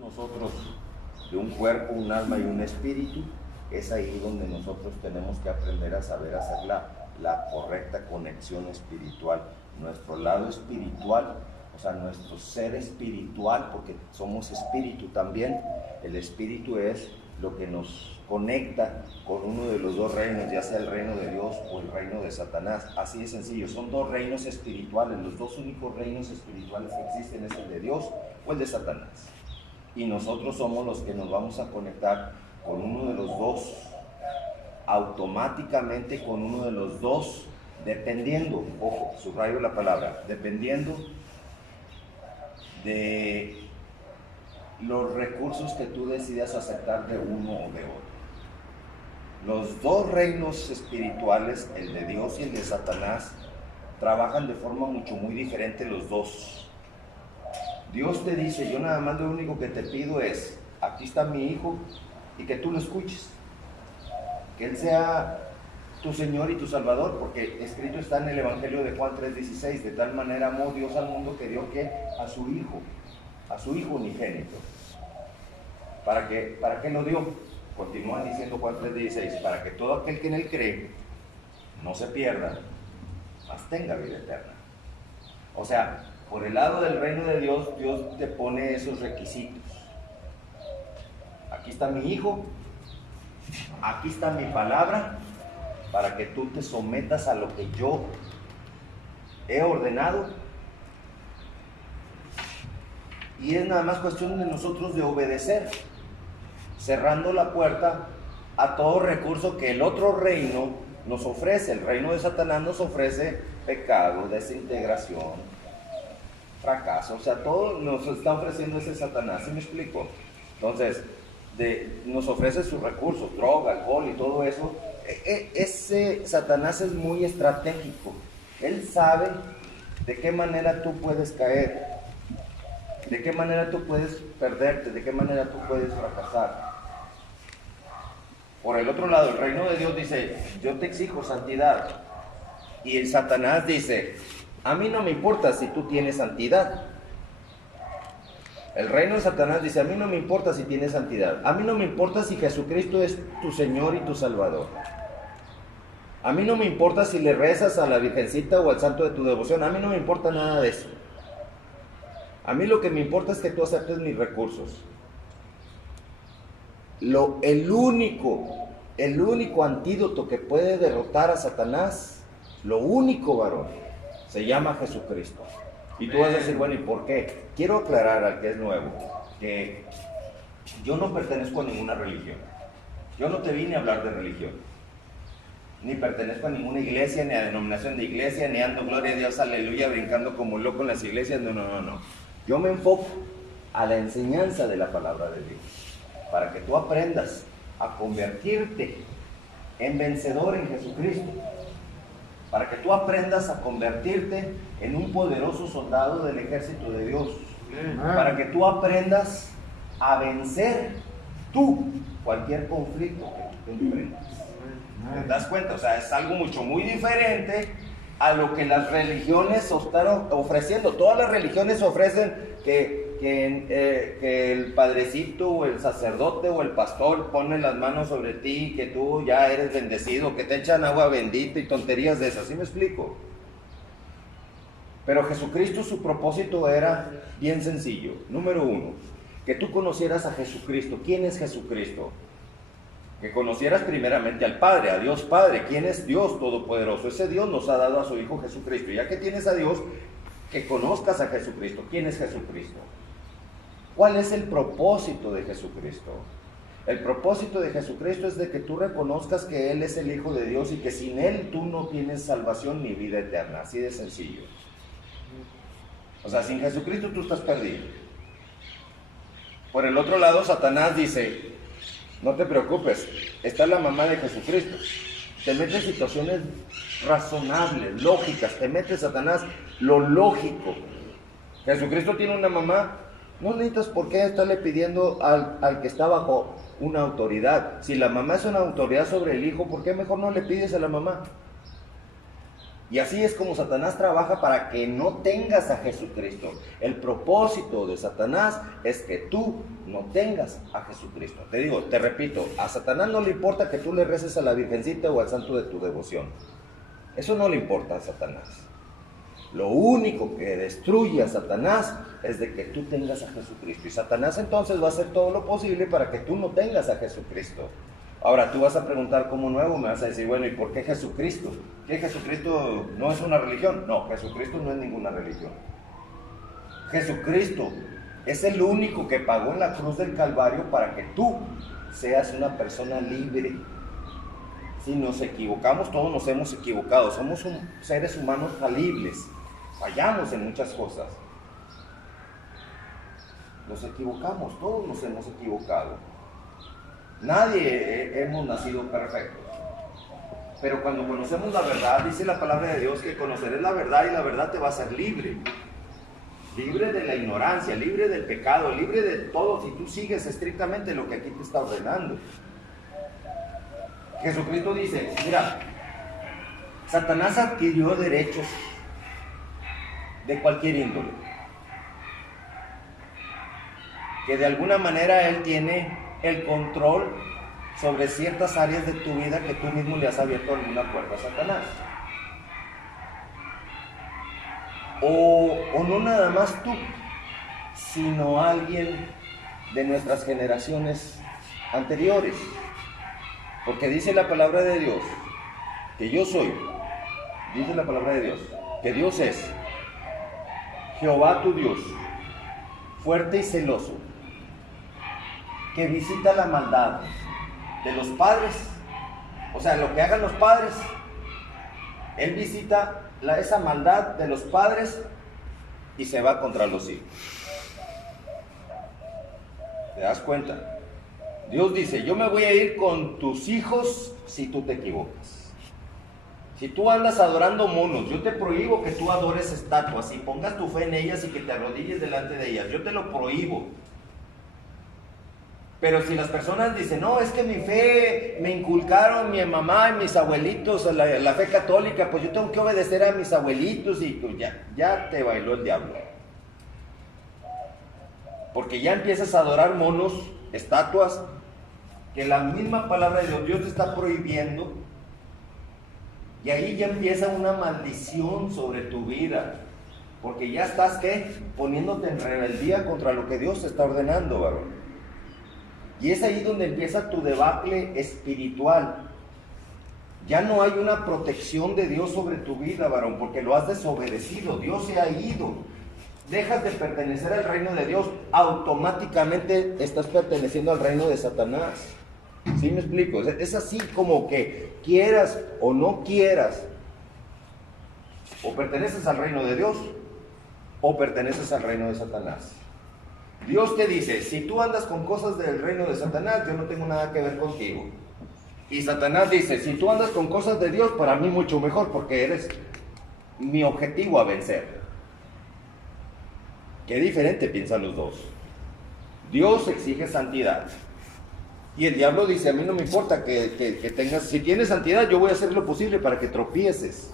Nosotros de un cuerpo, un alma y un espíritu, es ahí donde nosotros tenemos que aprender a saber hacer la correcta conexión espiritual. Nuestro lado espiritual, o sea, nuestro ser espiritual, porque somos espíritu también. El espíritu es lo que nos conecta con uno de los dos reinos, ya sea el reino de Dios o el reino de Satanás. Así de sencillo, son dos reinos espirituales. Los dos únicos reinos espirituales que existen es el de Dios o el de Satanás. Y nosotros somos los que nos vamos a conectar con uno de los dos, automáticamente con uno de los dos, dependiendo, ojo, subrayo la palabra, dependiendo de los recursos que tú decidas aceptar de uno o de otro. Los dos reinos espirituales, el de Dios y el de Satanás, trabajan de forma muy diferente los dos. Dios te dice, yo nada más lo único que te pido es, aquí está mi hijo, y que tú lo escuches. Que Él sea tu Señor y tu Salvador, porque escrito está en el Evangelio de Juan 3:16, de tal manera amó Dios al mundo que dio que a su hijo unigénito. ¿Para qué lo dio? Continúa diciendo Juan 3:16, para que todo aquel que en Él cree no se pierda, mas tenga vida eterna. O sea, por el lado del reino de Dios, Dios te pone esos requisitos. Aquí está mi hijo, aquí está mi palabra, para que tú te sometas a lo que yo he ordenado. Y es nada más cuestión de nosotros de obedecer, cerrando la puerta a todo recurso que el otro reino nos ofrece. El reino de Satanás nos ofrece pecado, desintegración, fracaso, o sea, todo nos está ofreciendo ese Satanás, ¿sí me explico? Entonces, nos ofrece sus recursos, droga, alcohol y todo eso. Ese Satanás es muy estratégico. Él sabe de qué manera tú puedes caer, de qué manera tú puedes perderte, de qué manera tú puedes fracasar. Por el otro lado, el reino de Dios dice, yo te exijo santidad. Y el Satanás dice, a mí no me importa si tú tienes santidad. El reino de Satanás dice, a mí no me importa si tienes santidad. A mí no me importa si Jesucristo es tu Señor y tu Salvador. A mí no me importa si le rezas a la Virgencita o al santo de tu devoción. A mí no me importa nada de eso. A mí lo que me importa es que tú aceptes mis recursos. El único antídoto que puede derrotar a Satanás, lo único, varón, se llama Jesucristo. Y tú vas a decir, bueno, ¿y por qué? Quiero aclarar al que es nuevo, que yo no pertenezco a ninguna religión. Yo no te vine a hablar de religión. Ni pertenezco a ninguna iglesia, ni a denominación de iglesia, ni ando, gloria a Dios, aleluya, brincando como loco en las iglesias. No. Yo me enfoco a la enseñanza de la palabra de Dios, para que tú aprendas a convertirte en vencedor en Jesucristo. Para que tú aprendas a convertirte en un poderoso soldado del ejército de Dios. Para que tú aprendas a vencer tú cualquier conflicto que tú enfrentas. ¿Te das cuenta? O sea, es algo muy diferente a lo que las religiones están ofreciendo. Todas las religiones ofrecen que el padrecito o el sacerdote o el pastor pone las manos sobre ti, que tú ya eres bendecido, que te echan agua bendita y tonterías de esas. ¿Sí me explico? Pero Jesucristo, su propósito era bien sencillo. Número uno, que tú conocieras a Jesucristo. ¿Quién es Jesucristo? Que conocieras primeramente al Padre, a Dios Padre. ¿Quién es Dios Todopoderoso? Ese Dios nos ha dado a su Hijo Jesucristo. Ya que tienes a Dios, que conozcas a Jesucristo. ¿Quién es Jesucristo? ¿Cuál es el propósito de Jesucristo? El propósito de Jesucristo es de que tú reconozcas que Él es el Hijo de Dios y que sin Él tú no tienes salvación ni vida eterna. Así de sencillo. O sea, sin Jesucristo tú estás perdido. Por el otro lado, Satanás dice, no te preocupes, está la mamá de Jesucristo. Te metes en situaciones razonables, lógicas. Te metes, Satanás, lo lógico. Jesucristo tiene una mamá. No necesitas por qué estarle pidiendo al que está bajo una autoridad. Si la mamá es una autoridad sobre el hijo, ¿por qué mejor no le pides a la mamá? Y así es como Satanás trabaja para que no tengas a Jesucristo. El propósito de Satanás es que tú no tengas a Jesucristo. Te digo, te repito, a Satanás no le importa que tú le reces a la Virgencita o al santo de tu devoción. Eso no le importa a Satanás. Lo único que destruye a Satanás es de que tú tengas a Jesucristo. Y Satanás entonces va a hacer todo lo posible para que tú no tengas a Jesucristo. Ahora tú vas a preguntar como nuevo, me vas a decir, bueno, ¿y por qué Jesucristo? ¿Qué Jesucristo no es una religión? No, Jesucristo no es ninguna religión. Jesucristo es el único que pagó en la cruz del Calvario para que tú seas una persona libre. Si nos equivocamos, todos nos hemos equivocado. Somos seres humanos falibles. Fallamos en muchas cosas. Nos equivocamos, todos nos hemos equivocado. Nadie hemos nacido perfectos. Pero cuando conocemos la verdad, dice la palabra de Dios que conocerás la verdad y la verdad te va a hacer libre. Libre de la ignorancia, libre del pecado, libre de todo si tú sigues estrictamente lo que aquí te está ordenando. Jesucristo dice, mira, Satanás adquirió derechos de cualquier índole. Que de alguna manera él tiene el control sobre ciertas áreas de tu vida que tú mismo le has abierto alguna puerta a Satanás. O no nada más tú, sino alguien de nuestras generaciones anteriores. Porque dice la palabra de Dios que yo soy, dice la palabra de Dios, que Dios es Jehová tu Dios, fuerte y celoso, que visita la maldad de los padres. O sea, lo que hagan los padres, Él visita esa maldad de los padres y se va contra los hijos. ¿Te das cuenta? Dios dice, yo me voy a ir con tus hijos si tú te equivocas. Si tú andas adorando monos, yo te prohíbo que tú adores estatuas y pongas tu fe en ellas y que te arrodilles delante de ellas. Yo te lo prohíbo. Pero si las personas dicen, no, es que mi fe me inculcaron mi mamá y mis abuelitos, la fe católica, pues yo tengo que obedecer a mis abuelitos y pues ya te bailó el diablo. Porque ya empiezas a adorar monos, estatuas, que la misma palabra de Dios te está prohibiendo. Y ahí ya empieza una maldición sobre tu vida. Porque ya estás, ¿qué? Poniéndote en rebeldía contra lo que Dios te está ordenando, varón. Y es ahí donde empieza tu debacle espiritual. Ya no hay una protección de Dios sobre tu vida, varón, porque lo has desobedecido. Dios se ha ido. Dejas de pertenecer al reino de Dios, automáticamente estás perteneciendo al reino de Satanás. ¿Sí me explico? Es así como que quieras o no quieras, o perteneces al reino de Dios o perteneces al reino de Satanás. Dios te dice, si tú andas con cosas del reino de Satanás, yo no tengo nada que ver contigo. Y Satanás dice, si tú andas con cosas de Dios, para mí mucho mejor, porque eres mi objetivo a vencer. Qué diferente piensan los dos. Dios exige santidad. Y el diablo dice, a mí no me importa que tengas, si tienes santidad, yo voy a hacer lo posible para que tropieces.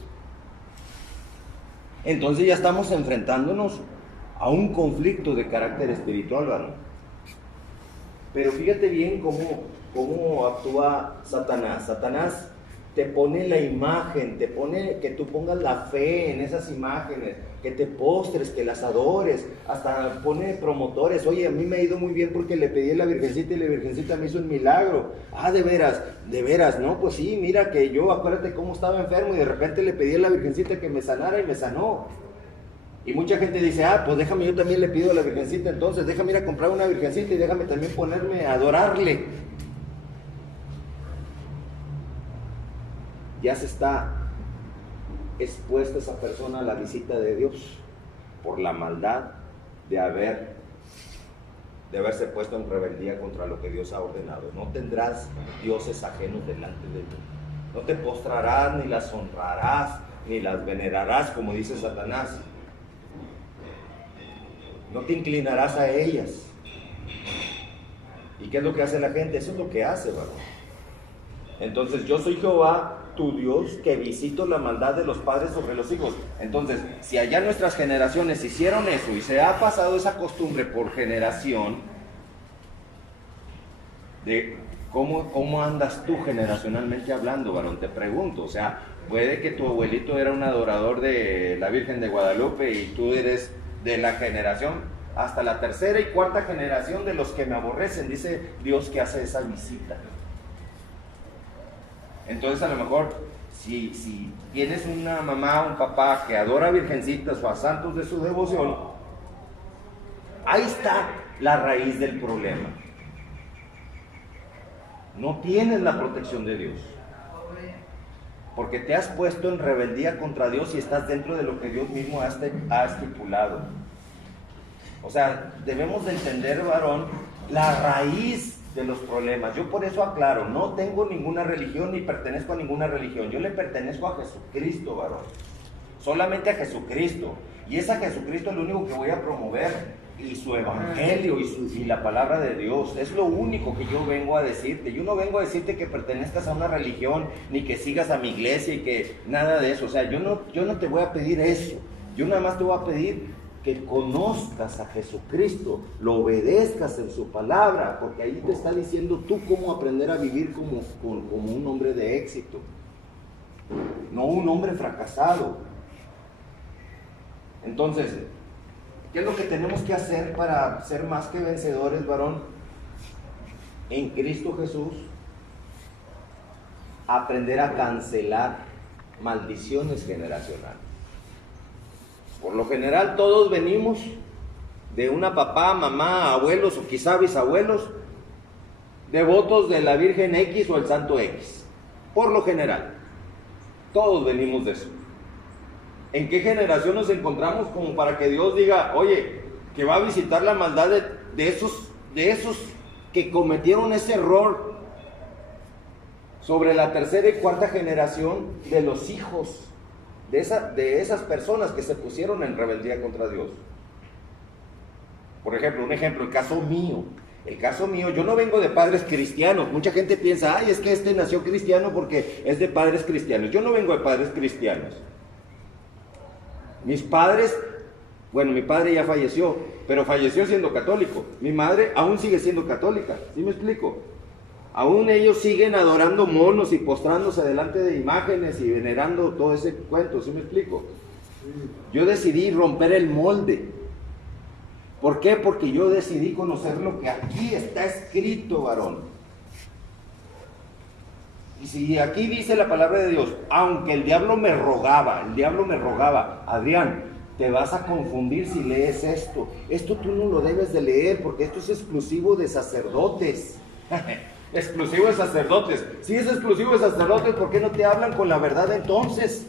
Entonces ya estamos enfrentándonos a un conflicto de carácter espiritual, ¿verdad? Pero fíjate bien cómo actúa Satanás. Satanás te pone la imagen, te pone que tú pongas la fe en esas imágenes, que te postres, que las adores, hasta pone promotores. Oye, a mí me ha ido muy bien porque le pedí a la Virgencita y la Virgencita me hizo un milagro. Ah, de veras, no, pues sí, mira que yo, acuérdate cómo estaba enfermo y de repente le pedí a la Virgencita que me sanara y me sanó. Y mucha gente dice, pues déjame, yo también le pido a la Virgencita, entonces déjame ir a comprar una Virgencita y déjame también ponerme a adorarle. Ya se está expuesta esa persona a la visita de Dios por la maldad de haberse puesto en rebeldía contra lo que Dios ha ordenado. No tendrás dioses ajenos delante de ti. No te postrarás, ni las honrarás, ni las venerarás, como dice Satanás. No te inclinarás a ellas. ¿Y qué es lo que hace la gente? Eso es lo que hace, ¿verdad? Entonces, yo soy Jehová, tu Dios que visito la maldad de los padres sobre los hijos. Entonces, si allá nuestras generaciones hicieron eso y se ha pasado esa costumbre por generación, de cómo andas tú generacionalmente hablando, varón, te pregunto. O sea, puede que tu abuelito era un adorador de la Virgen de Guadalupe y tú eres de la generación, hasta la tercera y cuarta generación de los que me aborrecen, dice Dios que hace esa visita. Entonces a lo mejor si tienes una mamá o un papá que adora a virgencitas o a santos de su devoción, ahí está la raíz del problema. No tienes la protección de Dios, porque te has puesto en rebeldía contra Dios y estás dentro de lo que Dios mismo ha estipulado. O sea, debemos de entender, varón, la raíz de los problemas. Yo por eso aclaro, no tengo ninguna religión ni pertenezco a ninguna religión. Yo le pertenezco a Jesucristo, varón. Solamente a Jesucristo. Y es a Jesucristo el único que voy a promover. Y su evangelio y la palabra de Dios. Es lo único que yo vengo a decirte. Yo no vengo a decirte que pertenezcas a una religión, ni que sigas a mi iglesia y que nada de eso. O sea, yo no te voy a pedir eso. Yo nada más te voy a pedir que conozcas a Jesucristo, lo obedezcas en su palabra, porque ahí te está diciendo tú cómo aprender a vivir como un hombre de éxito, no un hombre fracasado. Entonces, ¿qué es lo que tenemos que hacer para ser más que vencedores, varón? En Cristo Jesús, aprender a cancelar maldiciones generacionales. Por lo general todos venimos de una papá, mamá, abuelos o quizá bisabuelos devotos de la Virgen X o el Santo X. Por lo general, todos venimos de eso. ¿En qué generación nos encontramos como para que Dios diga, oye, que va a visitar la maldad de esos que cometieron ese error sobre la tercera y cuarta generación de los hijos de esas personas que se pusieron en rebeldía contra Dios? Por ejemplo, el caso mío. El caso mío, yo no vengo de padres cristianos. Mucha gente piensa, ay, es que este nació cristiano porque es de padres cristianos. Yo no vengo de padres cristianos. Mis padres, bueno, mi padre ya falleció, pero falleció siendo católico. Mi madre aún sigue siendo católica, ¿sí me explico? Aún ellos siguen adorando monos y postrándose delante de imágenes y venerando todo ese cuento, ¿sí me explico? Yo decidí romper el molde. ¿Por qué? Porque yo decidí conocer lo que aquí está escrito, varón. Y si aquí dice la palabra de Dios, aunque el diablo me rogaba, Adrián, te vas a confundir si lees esto. Esto tú no lo debes de leer porque esto es exclusivo de sacerdotes. Exclusivo de sacerdotes. Si es exclusivo de sacerdotes, ¿por qué no te hablan con la verdad entonces?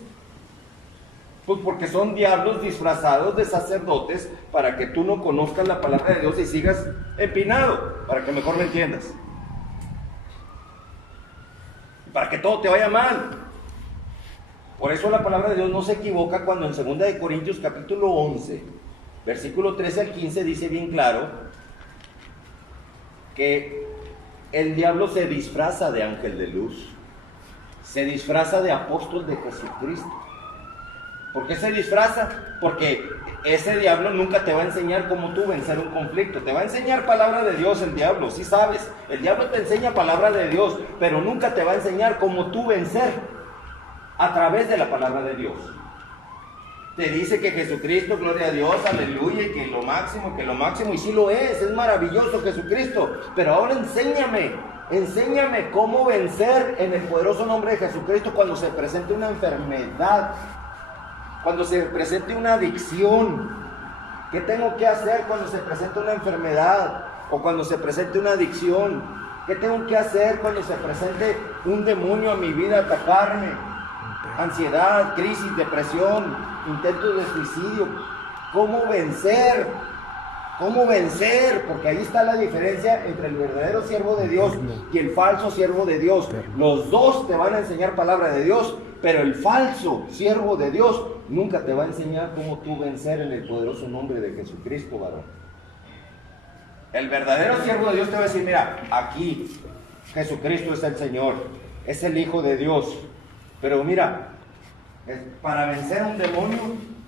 Pues porque son diablos disfrazados de sacerdotes para que tú no conozcas la palabra de Dios y sigas empinado, para que mejor me entiendas. Para que todo te vaya mal. Por eso la palabra de Dios no se equivoca cuando en 2 de Corintios capítulo 11, versículo 13 al 15 dice bien claro que el diablo se disfraza de ángel de luz, se disfraza de apóstol de Jesucristo. ¿Por qué se disfraza? Porque ese diablo nunca te va a enseñar cómo tú vencer un conflicto. Te va a enseñar palabra de Dios el diablo, sí sabes. El diablo te enseña palabra de Dios, pero nunca te va a enseñar cómo tú vencer a través de la palabra de Dios. Te dice que Jesucristo, gloria a Dios, aleluya, y que lo máximo, y sí lo es maravilloso Jesucristo. Pero ahora enséñame cómo vencer en el poderoso nombre de Jesucristo cuando se presente una enfermedad, cuando se presente una adicción. ¿Qué tengo que hacer cuando se presente una enfermedad o cuando se presente una adicción? ¿Qué tengo que hacer cuando se presente un demonio a mi vida a atacarme? Ansiedad, crisis, depresión, intentos de suicidio. ¿Cómo vencer? ¿Cómo vencer? Porque ahí está la diferencia entre el verdadero siervo de Dios y el falso siervo de Dios. Los dos te van a enseñar palabra de Dios, pero el falso siervo de Dios nunca te va a enseñar cómo tú vencer en el poderoso nombre de Jesucristo, varón. El verdadero siervo de Dios te va a decir, mira, aquí Jesucristo es el Señor, es el Hijo de Dios. Pero mira, para vencer a un demonio,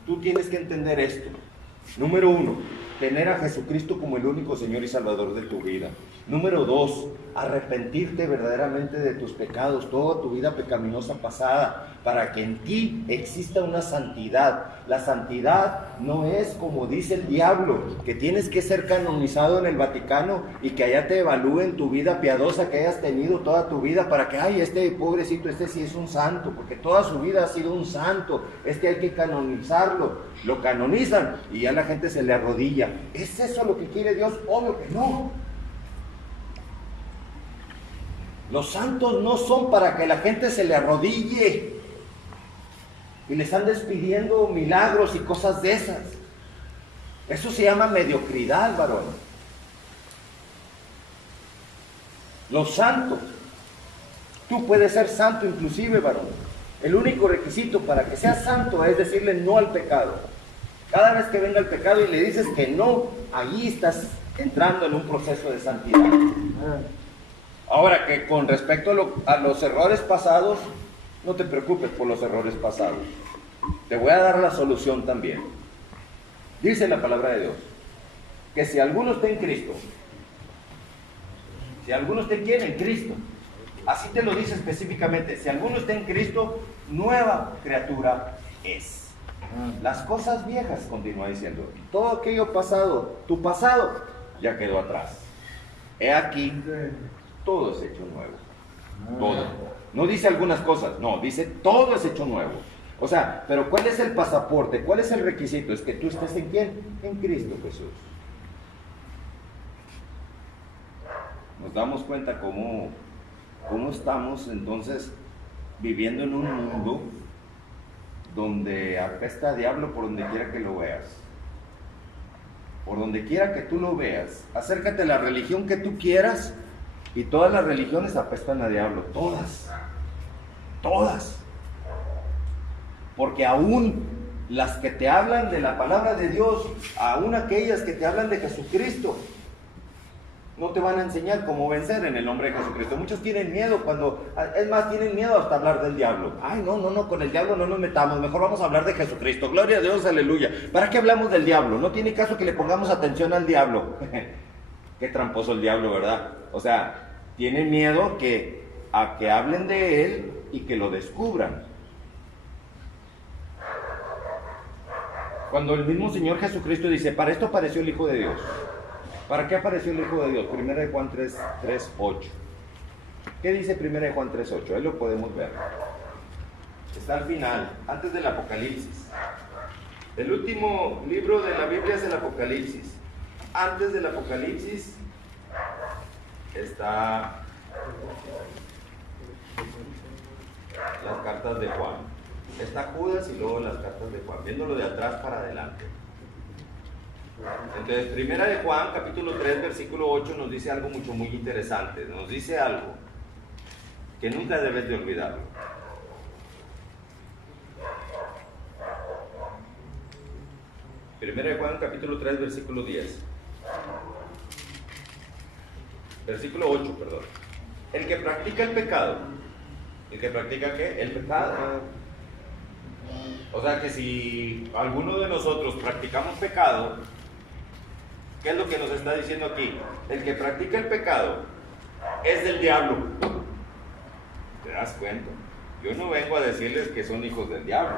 tú tienes que entender esto. Número 1, tener a Jesucristo como el único Señor y Salvador de tu vida. Número 2, arrepentirte verdaderamente de tus pecados, toda tu vida pecaminosa pasada, para que en ti exista una santidad. La santidad no es como dice el diablo, que tienes que ser canonizado en el Vaticano y que allá te evalúen tu vida piadosa que hayas tenido toda tu vida, para que, ay, este pobrecito, este sí es un santo, porque toda su vida ha sido un santo, este hay que canonizarlo. Lo canonizan y ya la gente se le arrodilla. ¿Es eso lo que quiere Dios? Obvio que no. Los santos no son para que la gente se le arrodille y les andes pidiendo milagros y cosas de esas. Eso se llama mediocridad, varón. Los santos, tú puedes ser santo inclusive, varón. El único requisito para que seas santo es decirle no al pecado. Cada vez que venga el pecado y le dices que no, allí estás entrando en un proceso de santidad. Ahora, que con respecto a los errores pasados, no te preocupes por los errores pasados. Te voy a dar la solución también. Dice la palabra de Dios, que si alguno está en Cristo, si alguno está en Cristo, así te lo dice específicamente, si alguno está en Cristo, nueva criatura es. Las cosas viejas, continúa diciendo, todo aquello pasado, tu pasado, ya quedó atrás. He aquí, todo es hecho nuevo. Todo. No dice algunas cosas, no, dice todo es hecho nuevo. O sea, pero ¿cuál es el pasaporte? ¿Cuál es el requisito? Es que tú estés ¿en quién? En Cristo Jesús. Nos damos cuenta cómo estamos entonces viviendo en un mundo donde apesta diablo por donde quiera que lo veas. Por donde quiera que tú lo veas. Acércate a la religión que tú quieras. Y todas las religiones apestan a diablo, todas, todas. Porque aún las que te hablan de la palabra de Dios, aún aquellas que te hablan de Jesucristo, no te van a enseñar cómo vencer en el nombre de Jesucristo. Muchos tienen miedo es más, tienen miedo hasta hablar del diablo. Ay, no, con el diablo no nos metamos, mejor vamos a hablar de Jesucristo. Gloria a Dios, aleluya. ¿Para qué hablamos del diablo? No tiene caso que le pongamos atención al diablo. Qué tramposo el diablo, ¿verdad? O sea, tienen miedo a que hablen de él y que lo descubran. Cuando el mismo Señor Jesucristo dice, para esto apareció el Hijo de Dios. ¿Para qué apareció el Hijo de Dios? 1 de Juan 3:8. ¿Qué dice 1 de Juan 3:8? Ahí lo podemos ver. Está al final, antes del Apocalipsis. El último libro de la Biblia es el Apocalipsis. Antes del Apocalipsis está las cartas de Juan. Está Judas y luego las cartas de Juan, viéndolo de atrás para adelante. Entonces, 1 de Juan, capítulo 3, versículo 8, nos dice algo muy interesante. Nos dice algo que nunca debes de olvidarlo. Primera de Juan, capítulo 3, versículo 10. Versículo 8, perdón. El que practica el pecado. ¿El que practica qué? El pecado. O sea que si alguno de nosotros practicamos pecado, ¿qué es lo que nos está diciendo aquí? El que practica el pecado es del diablo. ¿Te das cuenta? Yo no vengo a decirles que son hijos del diablo.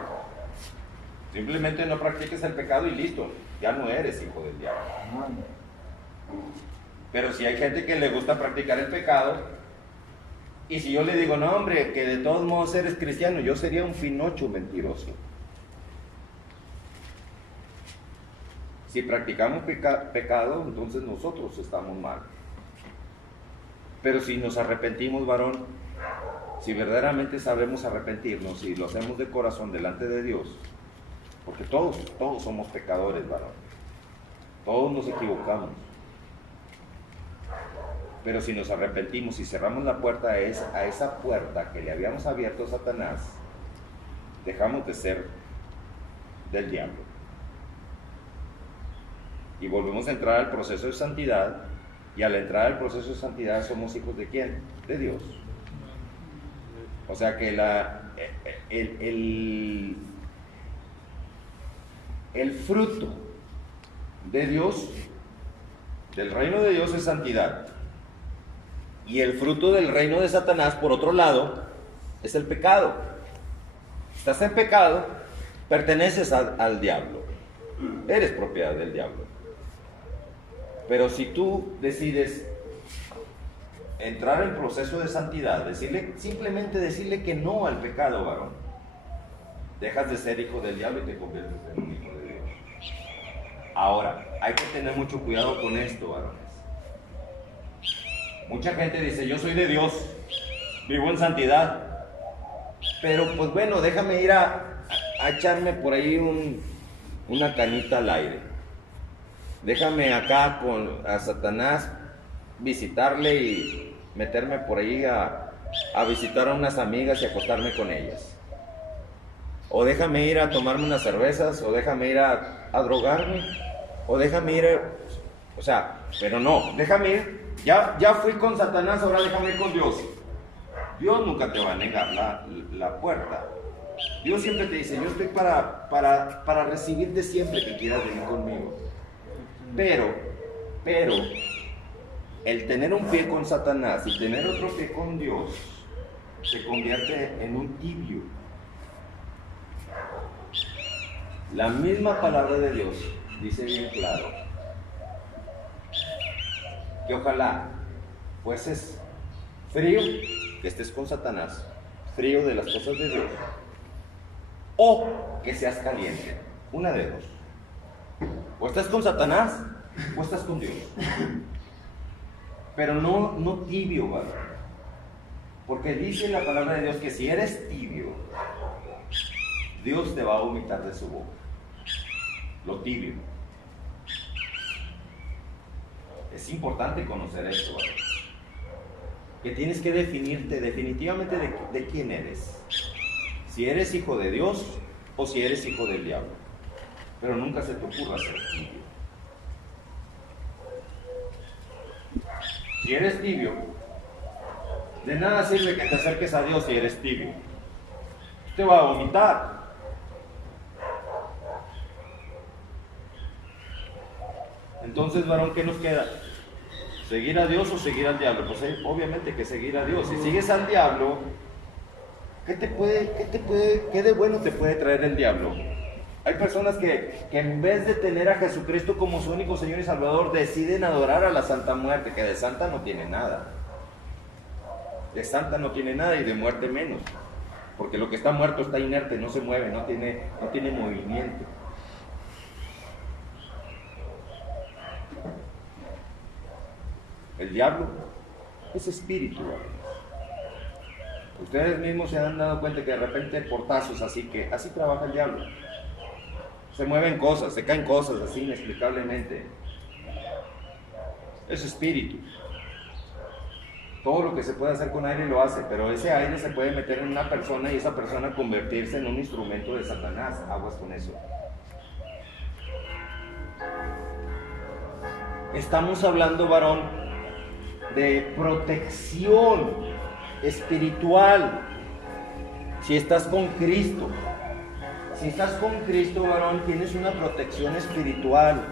Simplemente no practiques el pecado y listo, ya no eres hijo del diablo. Pero si hay gente que le gusta practicar el pecado, y si yo le digo, no hombre, que de todos modos eres cristiano, yo sería un pinocho mentiroso. Si practicamos pecado, entonces nosotros estamos mal. Pero si nos arrepentimos, varón, si verdaderamente sabemos arrepentirnos y lo hacemos de corazón delante de Dios, porque todos somos pecadores, varón. Todos nos equivocamos. Pero si nos arrepentimos y cerramos la puerta a esa puerta que le habíamos abierto a Satanás, dejamos de ser del diablo. Y volvemos a entrar al proceso de santidad, y al entrar al proceso de santidad somos hijos de ¿quién? De Dios. O sea que el fruto de Dios, del reino de Dios, es santidad. Y el fruto del reino de Satanás, por otro lado, es el pecado. Estás en pecado, perteneces al diablo. Eres propiedad del diablo. Pero si tú decides entrar en proceso de santidad, simplemente decirle que no al pecado, varón, dejas de ser hijo del diablo y te conviertes en un hijo de Dios. Ahora, hay que tener mucho cuidado con esto, varones. Mucha gente dice, yo soy de Dios, vivo en santidad, pero pues bueno, déjame ir a echarme por ahí una canita al aire. Déjame acá a Satanás visitarle y meterme por ahí a visitar a unas amigas y acostarme con ellas. O déjame ir a tomarme unas cervezas, o déjame ir a drogarme, o déjame ir, pero no, déjame ir, ya fui con Satanás, ahora déjame ir con Dios. Dios nunca te va a negar la puerta. Dios siempre te dice, yo estoy para recibirte siempre que quieras venir conmigo. Pero, el tener un pie con Satanás y tener otro pie con Dios, se convierte en un tibio. La misma palabra de Dios dice bien claro que ojalá fueses frío, que estés con Satanás, frío de las cosas de Dios, o que seas caliente, una de dos. O estás con Satanás o estás con Dios, pero no tibio, ¿vale? Porque dice la palabra de Dios que si eres tibio, Dios te va a vomitar de su boca. Lo tibio. Es importante conocer esto, ¿vale? Que tienes que definirte definitivamente de quién eres. Si eres hijo de Dios o si eres hijo del diablo. Pero nunca se te ocurra ser tibio. Si eres tibio, de nada sirve que te acerques a Dios si eres tibio. Te va a vomitar. Entonces, varón, ¿qué nos queda? ¿Seguir a Dios o seguir al diablo? Pues obviamente que seguir a Dios. Si sigues al diablo, ¿qué de bueno te puede traer el diablo? Hay personas que en vez de tener a Jesucristo como su único Señor y Salvador, deciden adorar a la Santa Muerte, que de santa no tiene nada. De santa no tiene nada y de muerte menos. Porque lo que está muerto está inerte, no se mueve, no tiene movimiento. El diablo es espíritu. Ustedes mismos se han dado cuenta que de repente portazos así trabaja el diablo. Se mueven cosas, se caen cosas así inexplicablemente. Es espíritu. Todo lo que se puede hacer con aire lo hace, pero ese aire se puede meter en una persona y esa persona convertirse en un instrumento de Satanás. Aguas con eso. Estamos hablando, varón, de protección espiritual. Si estás con Cristo, varón, tienes una protección espiritual.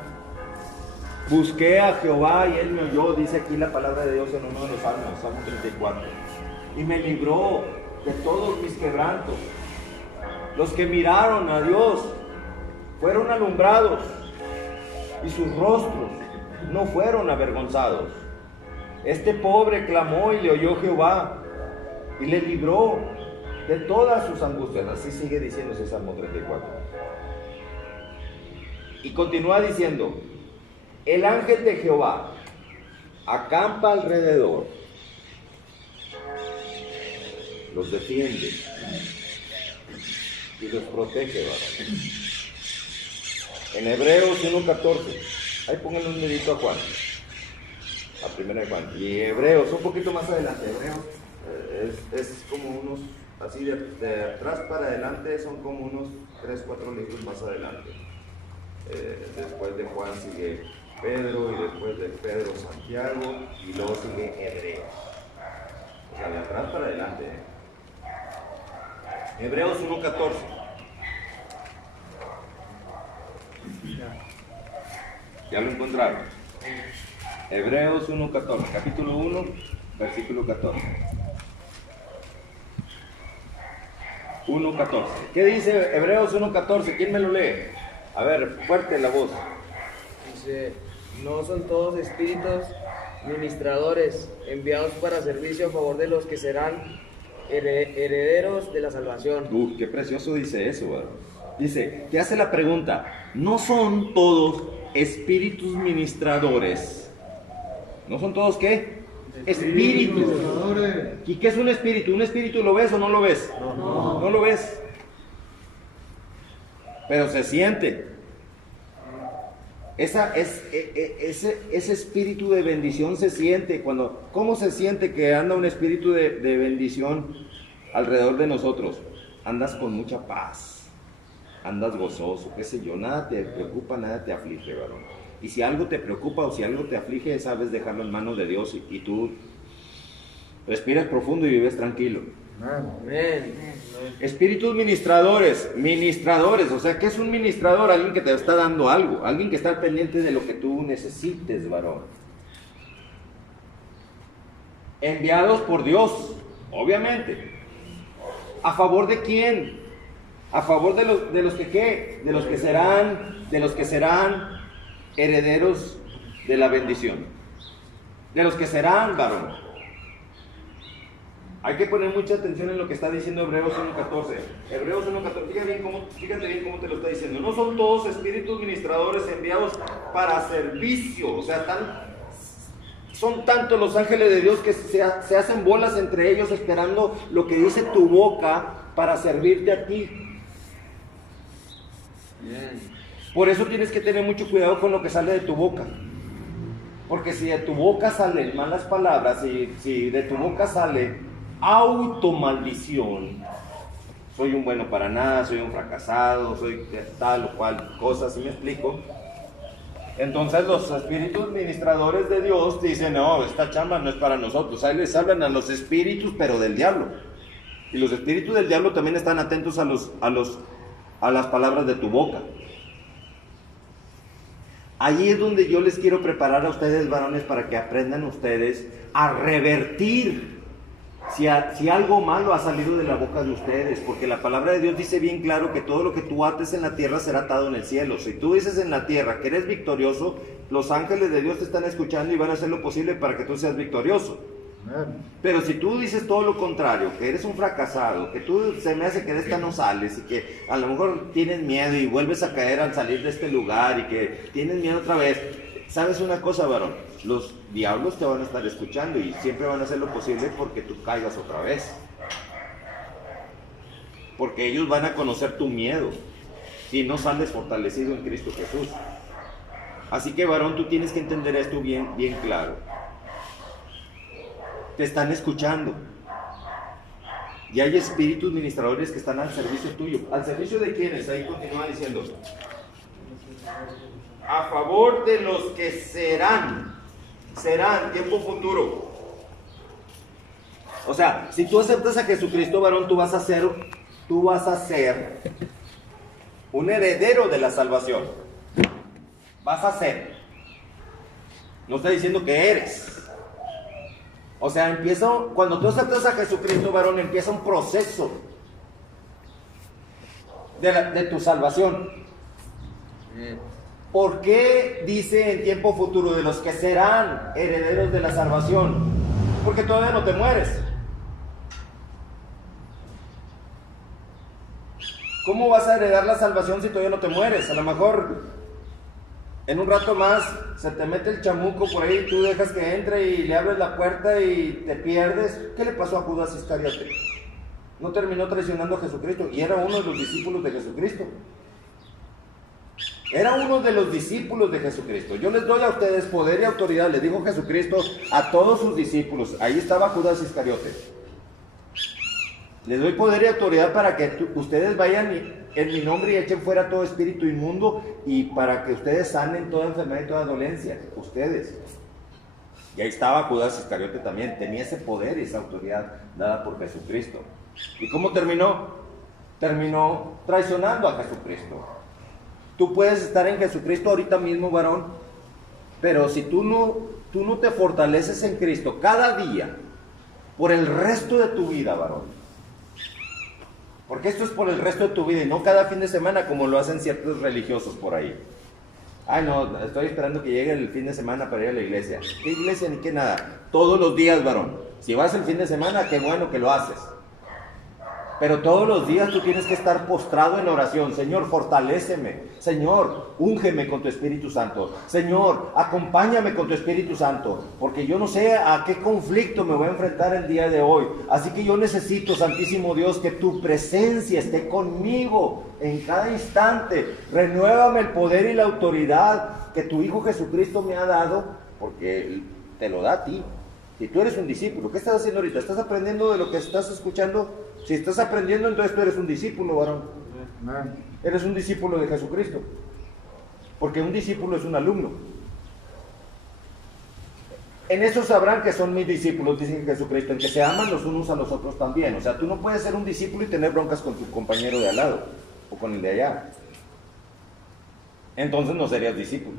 Busqué a Jehová y Él me oyó, dice aquí la palabra de Dios en uno de los salmos, Salmo 34. Y me libró de todos mis quebrantos. Los que miraron a Dios fueron alumbrados y sus rostros no fueron avergonzados. Este pobre clamó y le oyó Jehová y le libró de todas sus angustias. Así sigue diciendo ese Salmo 34. Y continúa diciendo: el ángel de Jehová acampa alrededor, los defiende y los protege. En Hebreos 1:14, ahí pónganle un dedito a Juan, a primera de Juan. Y Hebreos, un poquito más adelante, Hebreos es como unos, así de atrás para adelante, son como unos 3-4 libros más adelante. Después de Juan sigue Pedro, y después de Pedro Santiago, y luego sigue Hebreos. O sea, de atrás para adelante. Hebreos 1:14. ¿Ya lo encontraron? Hebreos 1:14, capítulo 1, versículo 14. 1:14. ¿Qué dice Hebreos 1:14? ¿Quién me lo lee? A ver, fuerte la voz. Dice, no son todos espíritus ministradores enviados para servicio a favor de los que serán herederos de la salvación. Qué precioso dice eso, ¿verdad? Dice, te hace la pregunta, ¿no son todos espíritus ministradores? ¿No son todos qué? Espíritus. ¿Y qué es un espíritu? ¿Un espíritu lo ves o no lo ves? No lo ves. Pero se siente. Ese espíritu de bendición se siente. ¿Cómo se siente que anda un espíritu de bendición alrededor de nosotros? Andas con mucha paz, andas gozoso, qué sé yo, nada te preocupa, nada te aflige, varón. Y si algo te preocupa o si algo te aflige, sabes dejarlo en manos de Dios y tú respiras profundo y vives tranquilo. Amén. Espíritus ministradores, o sea, ¿qué es un ministrador? Alguien que te está dando algo, alguien que está pendiente de lo que tú necesites, varón. Enviados por Dios, obviamente. ¿A favor de quién? A favor de los que ¿qué? De los que serán herederos de la bendición. De los que serán, varón. Hay que poner mucha atención en lo que está diciendo Hebreos 1:14. Hebreos 1:14, fíjate bien cómo te lo está diciendo. No son todos espíritus ministradores enviados para servicio. O sea, son tantos los ángeles de Dios que se hacen bolas entre ellos esperando lo que dice tu boca para servirte a ti. Por eso tienes que tener mucho cuidado con lo que sale de tu boca. Porque si de tu boca salen malas palabras, si de tu boca sale automaldición, soy un bueno para nada, soy un fracasado, soy tal o cual cosa, ¿sí me explico? Entonces los espíritus ministradores de Dios dicen, no, esta chamba no es para nosotros. Ahí les hablan a los espíritus, pero del diablo. Y los espíritus del diablo también están atentos a las palabras de tu boca. Allí es donde yo les quiero preparar a ustedes, varones, para que aprendan ustedes a revertir si algo malo ha salido de la boca de ustedes, porque la palabra de Dios dice bien claro que todo lo que tú ates en la tierra será atado en el cielo. Si tú dices en la tierra que eres victorioso, los ángeles de Dios te están escuchando y van a hacer lo posible para que tú seas victorioso. Pero si tú dices todo lo contrario, que eres un fracasado, que tú se me hace que de esta no sales y que a lo mejor tienes miedo y vuelves a caer al salir de este lugar y que tienes miedo otra vez, ¿sabes una cosa, varón? Los diablos te van a estar escuchando y siempre van a hacer lo posible porque tú caigas otra vez. Porque ellos van a conocer tu miedo si no sales fortalecido en Cristo Jesús. Así que, varón, tú tienes que entender esto bien, bien claro. Te están escuchando. Y hay espíritus ministradores que están al servicio tuyo. ¿Al servicio de quiénes? Ahí continúa diciendo. A favor de los que serán, tiempo futuro. O sea, si tú aceptas a Jesucristo, varón, tú vas a ser un heredero de la salvación. Vas a ser. No está diciendo que eres. O sea, cuando tú aceptas a Jesucristo, varón, empieza un proceso de tu salvación. ¿Por qué dice en tiempo futuro de los que serán herederos de la salvación? Porque todavía no te mueres. ¿Cómo vas a heredar la salvación si todavía no te mueres? A lo mejor en un rato más se te mete el chamuco por ahí y tú dejas que entre y le abres la puerta y te pierdes. ¿Qué le pasó a Judas Iscariote? No terminó traicionando a Jesucristo y era uno de los discípulos de Jesucristo. Era uno de los discípulos de Jesucristo. Yo les doy a ustedes poder y autoridad, les dijo Jesucristo a todos sus discípulos. Ahí estaba Judas Iscariote. Les doy poder y autoridad para que ustedes vayan en mi nombre y echen fuera todo espíritu inmundo y para que ustedes sanen toda enfermedad y toda dolencia. Ustedes. Y ahí estaba Judas Iscariote también. Tenía ese poder y esa autoridad dada por Jesucristo. ¿Y cómo terminó? terminó traicionando a Jesucristo. Tú puedes estar en Jesucristo ahorita mismo, varón, pero si tú no te fortaleces en Cristo cada día, por el resto de tu vida, varón, porque esto es por el resto de tu vida y no cada fin de semana como lo hacen ciertos religiosos por ahí. Ay, no, estoy esperando que llegue el fin de semana para ir a la iglesia. ¿Qué iglesia ni qué nada? Todos los días, varón. Si vas el fin de semana, qué bueno que lo haces. Pero todos los días tú tienes que estar postrado en oración. Señor, fortaléceme. Señor, úngeme con tu Espíritu Santo. Señor, acompáñame con tu Espíritu Santo. Porque yo no sé a qué conflicto me voy a enfrentar el día de hoy. Así que yo necesito, Santísimo Dios, que tu presencia esté conmigo en cada instante. Renuévame el poder y la autoridad que tu Hijo Jesucristo me ha dado, porque te lo da a ti. Si tú eres un discípulo, ¿qué estás haciendo ahorita? ¿Estás aprendiendo de lo que estás escuchando? Si estás aprendiendo, entonces tú eres un discípulo, varón. Eres un discípulo de Jesucristo. Porque un discípulo es un alumno. En eso sabrán que son mis discípulos, dice Jesucristo, en que se aman los unos a los otros también. O sea, tú no puedes ser un discípulo y tener broncas con tu compañero de al lado o con el de allá. Entonces no serías discípulo.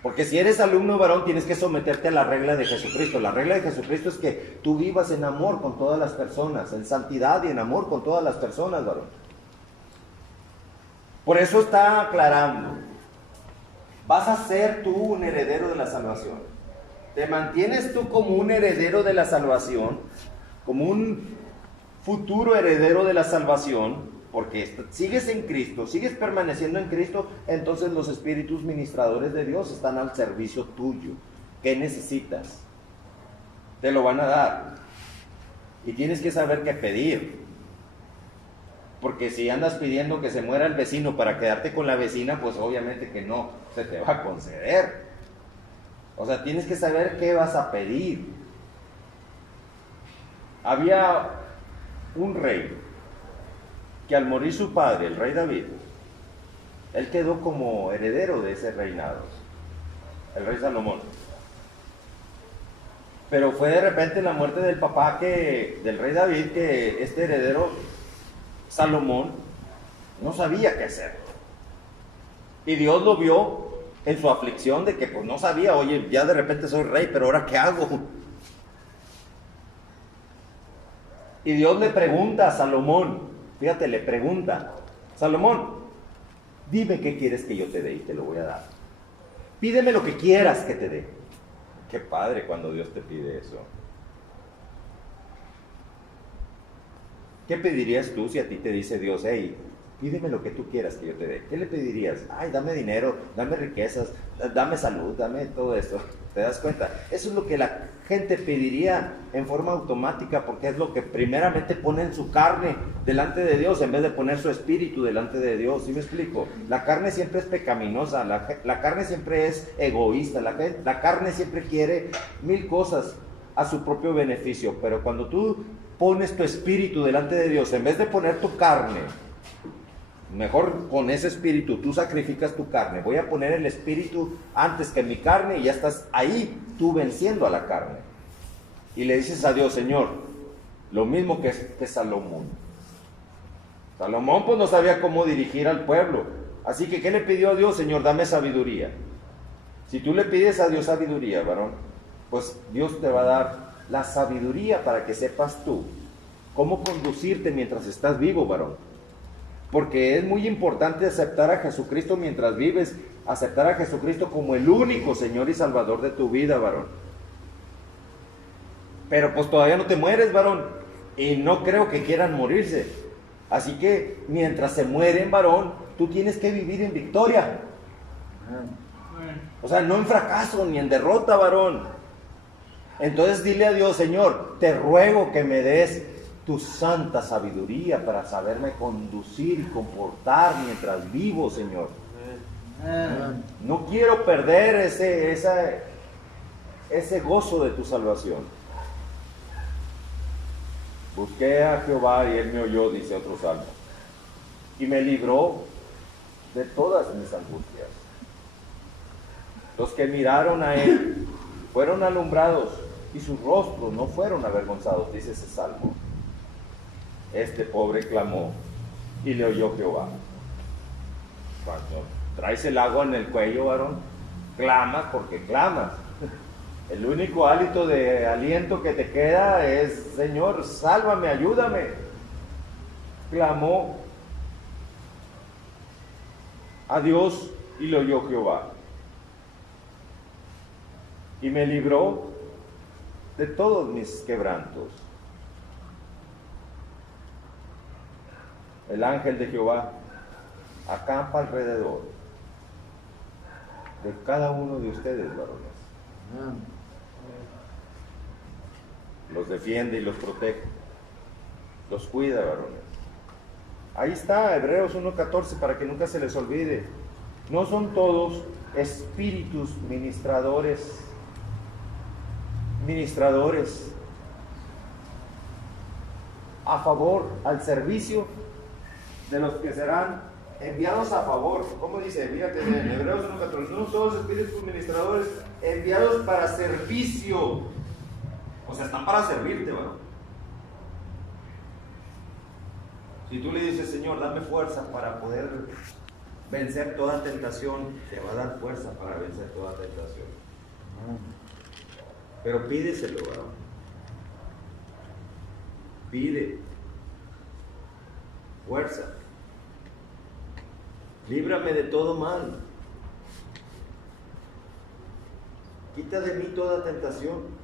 Porque si eres alumno, varón, tienes que someterte a la regla de Jesucristo. La regla de Jesucristo es que tú vivas en amor con todas las personas, en santidad y en amor con todas las personas, varón. Por eso está aclarando. Vas a ser tú un heredero de la salvación. Te mantienes tú como un heredero de la salvación, como un futuro heredero de la salvación, porque sigues en Cristo, sigues permaneciendo en Cristo, entonces los espíritus ministradores de Dios están al servicio tuyo. ¿Qué necesitas? Te lo van a dar. Y tienes que saber qué pedir. Porque si andas pidiendo que se muera el vecino para quedarte con la vecina, pues obviamente que no se te va a conceder. O sea, tienes que saber qué vas a pedir. Había un rey que al morir su padre, el rey David, él quedó como heredero de ese reinado, el rey Salomón. Pero fue de repente la muerte del papá del rey David, que este heredero, Salomón, no sabía qué hacer. Y Dios lo vio en su aflicción de que pues no sabía, oye, ya de repente soy rey, pero ahora ¿qué hago? Y Dios le pregunta a Salomón, fíjate, le pregunta, Salomón, dime qué quieres que yo te dé y te lo voy a dar. Pídeme lo que quieras que te dé. Qué padre cuando Dios te pide eso. ¿Qué pedirías tú si a ti te dice Dios, hey, pídeme lo que tú quieras que yo te dé? ¿Qué le pedirías? Ay, dame dinero, dame riquezas, dame salud, dame todo eso. ¿Te das cuenta? Eso es lo que la gente pediría en forma automática, porque es lo que primeramente pone en su carne delante de Dios, en vez de poner su espíritu delante de Dios. ¿Sí me explico? La carne siempre es pecaminosa, la carne siempre es egoísta, la carne siempre quiere mil cosas a su propio beneficio, pero cuando tú pones tu espíritu delante de Dios, en vez de poner tu carne, mejor con ese espíritu tú sacrificas tu carne. Voy a poner el espíritu antes que mi carne, y ya estás ahí tú venciendo a la carne. Y le dices a Dios, Señor, lo mismo que Salomón. Salomón pues no sabía cómo dirigir al pueblo. Así que ¿qué le pidió a Dios? Señor, dame sabiduría. Si tú le pides a Dios sabiduría, varón, pues Dios te va a dar la sabiduría para que sepas tú cómo conducirte mientras estás vivo, varón. Porque es muy importante aceptar a Jesucristo mientras vives, aceptar a Jesucristo como el único Señor y Salvador de tu vida, varón. Pero pues todavía no te mueres, varón, y no creo que quieran morirse. Así que mientras se mueren, varón, tú tienes que vivir en victoria. O sea, no en fracaso ni en derrota, varón. Entonces dile a Dios, Señor, te ruego que me des tu santa sabiduría para saberme conducir y comportar mientras vivo, Señor. No quiero perder ese gozo de tu salvación. Busqué a Jehová y Él me oyó, dice otro salmo, y me libró de todas mis angustias. Los que miraron a Él fueron alumbrados y sus rostros no fueron avergonzados, dice ese salmo. Este pobre clamó y le oyó Jehová. Cuando traes el agua en el cuello, varón, clamas porque clamas. El único hálito de aliento que te queda es: Señor, sálvame, ayúdame. Clamó a Dios y le oyó Jehová. Y me libró de todos mis quebrantos. El ángel de Jehová acampa alrededor de cada uno de ustedes, varones. Los defiende y los protege. Los cuida, varones. Ahí está, Hebreos 1:14, para que nunca se les olvide. No son todos espíritus ministradores a favor, al servicio de los que serán enviados a favor. ¿Cómo dice? Fíjate, en Hebreos 1:14, no son todos espíritus ministradores enviados para servicio. O sea, están para servirte, varón. Si tú le dices: Señor, dame fuerza para poder vencer toda tentación, te va a dar fuerza para vencer toda tentación. Pero pídeselo, varón. Pide fuerza. Líbrame de todo mal. Quita de mí toda tentación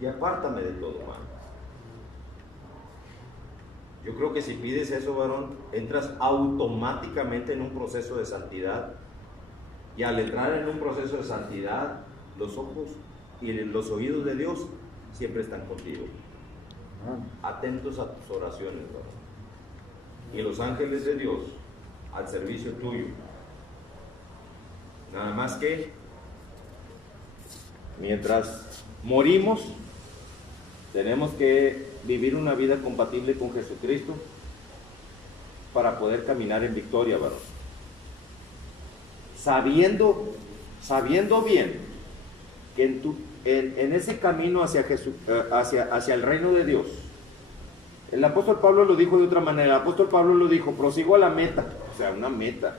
y apártame de todo mal. Yo creo que si pides eso, varón, entras automáticamente en un proceso de santidad. Y al entrar en un proceso de santidad, los ojos y los oídos de Dios siempre están contigo, atentos a tus oraciones, varón. Y los ángeles de Dios al servicio tuyo. Nada más que mientras morimos, tenemos que vivir una vida compatible con Jesucristo para poder caminar en victoria, varón. Sabiendo bien que en ese camino hacia el reino de Dios, el apóstol Pablo lo dijo de otra manera. El apóstol Pablo lo dijo: prosigo a la meta. O sea, una meta.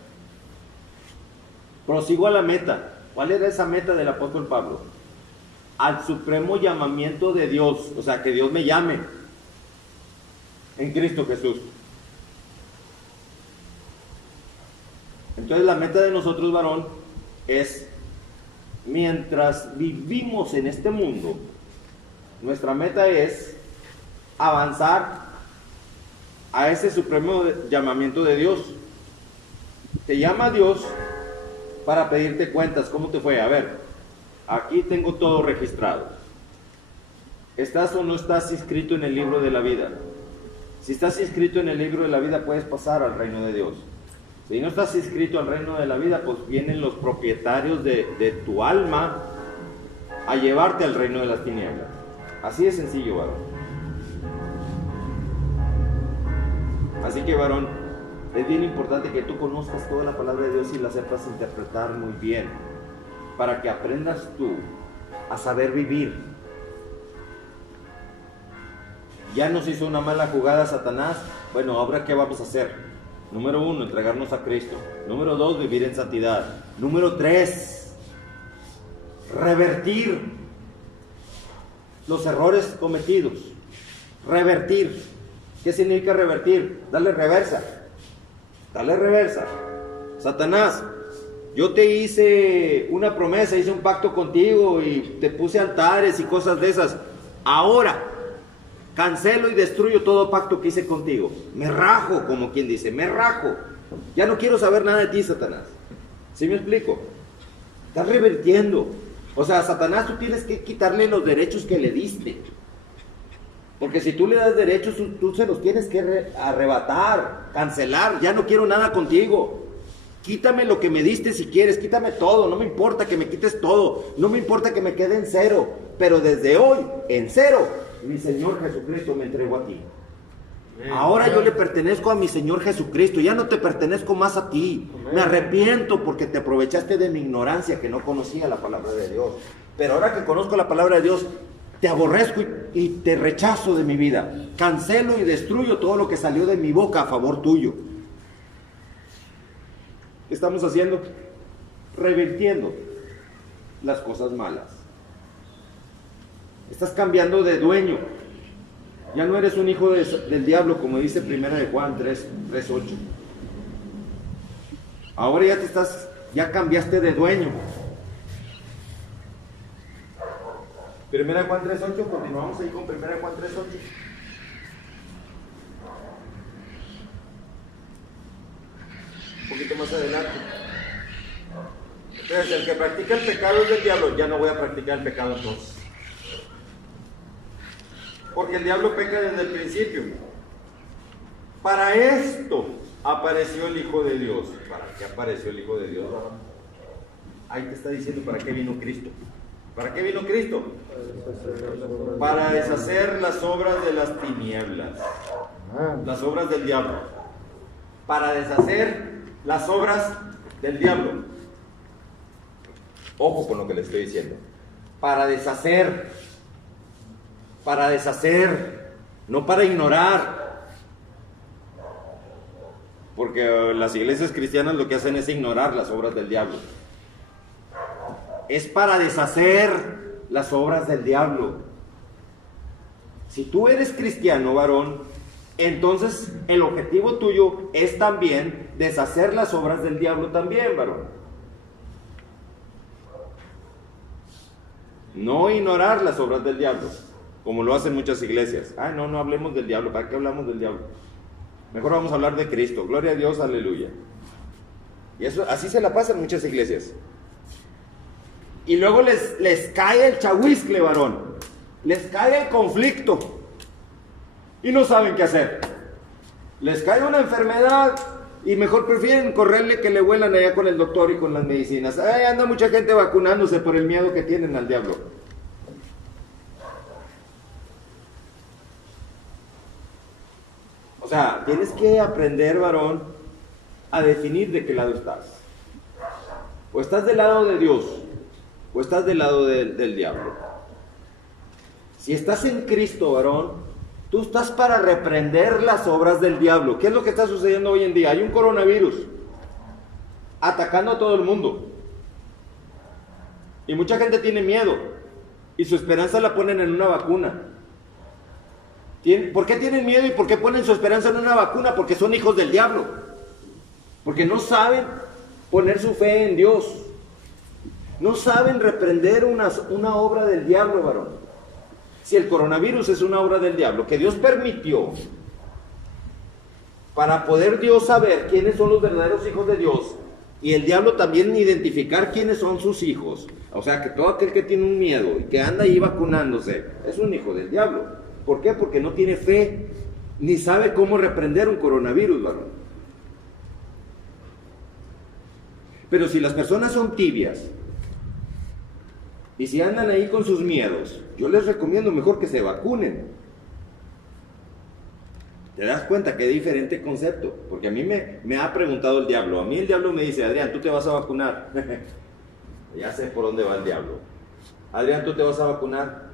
Prosigo a la meta. ¿Cuál era esa meta del apóstol Pablo? Al supremo llamamiento de Dios. O sea, que Dios me llame en Cristo Jesús. Entonces la meta de nosotros, varón, es, mientras vivimos en este mundo, nuestra meta es avanzar a ese supremo llamamiento de Dios. Te llama Dios para pedirte cuentas. ¿Cómo te fue? A ver, aquí tengo todo registrado. ¿Estás o no estás inscrito en el libro de la vida? Si estás inscrito en el libro de la vida, puedes pasar al reino de Dios. Si no estás inscrito al reino de la vida, pues vienen los propietarios de tu alma a llevarte al reino de las tinieblas. Así de sencillo, varón. Así que, varón, es bien importante que tú conozcas toda la palabra de Dios y la sepas interpretar muy bien, para que aprendas tú a saber vivir. Ya nos hizo una mala jugada Satanás. Bueno, ahora ¿qué vamos a hacer? Número 1, entregarnos a Cristo. Número 2, vivir en santidad. Número 3, revertir los errores cometidos. Revertir. ¿Qué significa revertir? Darle reversa. Darle reversa. Satanás, yo te hice una promesa, hice un pacto contigo y te puse altares y cosas de esas. Ahora cancelo y destruyo todo pacto que hice contigo. Me rajo, como quien dice, me rajo. Ya no quiero saber nada de ti, Satanás. ¿Sí me explico? Estás revirtiendo. O sea, a Satanás tú tienes que quitarle los derechos que le diste. Porque si tú le das derechos, tú se los tienes que arrebatar, cancelar. Ya no quiero nada contigo. Quítame lo que me diste si quieres, quítame todo. No me importa que me quites todo. No me importa que me quede en cero. Pero desde hoy, en cero, mi Señor Jesucristo me entregó a ti. Ahora yo le pertenezco a mi Señor Jesucristo. Ya no te pertenezco más a ti. Me arrepiento porque te aprovechaste de mi ignorancia, que no conocía la palabra de Dios. Pero ahora que conozco la palabra de Dios, Te aborrezco y te rechazo de mi vida. Cancelo y destruyo todo lo que salió de mi boca a favor tuyo. ¿Qué estamos haciendo? Revirtiendo las cosas malas. Estás cambiando de dueño. Ya no eres un hijo del diablo, como dice 1 de Juan 3:8. Ahora ya cambiaste de dueño. 1 de Juan 3:8, continuamos ahí con 1 de Juan 3:8. Un poquito más adelante. Entonces, el que practica el pecado es del diablo. Ya no voy a practicar el pecado entonces. Porque el diablo peca desde el principio. Para esto apareció el Hijo de Dios. ¿Para qué apareció el Hijo de Dios? Ahí te está diciendo para qué vino Cristo. ¿Para qué vino Cristo? Para deshacer las obras de las tinieblas, las obras del diablo. Para deshacer las obras del diablo. Ojo con lo que le estoy diciendo. Para deshacer, no para ignorar. Porque las iglesias cristianas lo que hacen es ignorar las obras del diablo. Es para deshacer las obras del diablo. Si tú eres cristiano, varón, entonces el objetivo tuyo es también deshacer las obras del diablo también, varón. No ignorar las obras del diablo, como lo hacen muchas iglesias. No hablemos del diablo. ¿Para qué hablamos del diablo? Mejor vamos a hablar de Cristo. Gloria a Dios, aleluya. Y eso, así se la pasa en muchas iglesias. Y luego les cae el chahuizcle, varón. Les cae el conflicto. Y no saben qué hacer. Les cae una enfermedad y mejor prefieren correrle que le vuelan allá con el doctor y con las medicinas. Anda mucha gente vacunándose por el miedo que tienen al diablo. O sea, tienes que aprender, varón, a definir de qué lado estás. O estás del lado de Dios, o estás del lado del diablo. Si estás en Cristo, varón, tú estás para reprender las obras del diablo. ¿Qué es lo que está sucediendo hoy en día? Hay un coronavirus atacando a todo el mundo. Y mucha gente tiene miedo. Y su esperanza la ponen en una vacuna. ¿Por qué tienen miedo y por qué ponen su esperanza en una vacuna? Porque son hijos del diablo. Porque no saben poner su fe en Dios. No saben reprender una obra del diablo, varón. Si el coronavirus es una obra del diablo que Dios permitió para poder Dios saber quiénes son los verdaderos hijos de Dios y el diablo también identificar quiénes son sus hijos, o sea que todo aquel que tiene un miedo y que anda ahí vacunándose es un hijo del diablo. ¿Por qué? Porque no tiene fe ni sabe cómo reprender un coronavirus, varón. Pero si las personas son tibias y si andan ahí con sus miedos, yo les recomiendo mejor que se vacunen. ¿Te das cuenta qué diferente concepto? Porque a mí me ha preguntado el diablo. A mí el diablo me dice, Adrián, ¿tú te vas a vacunar? Ya sé por dónde va el diablo. Adrián, ¿tú te vas a vacunar?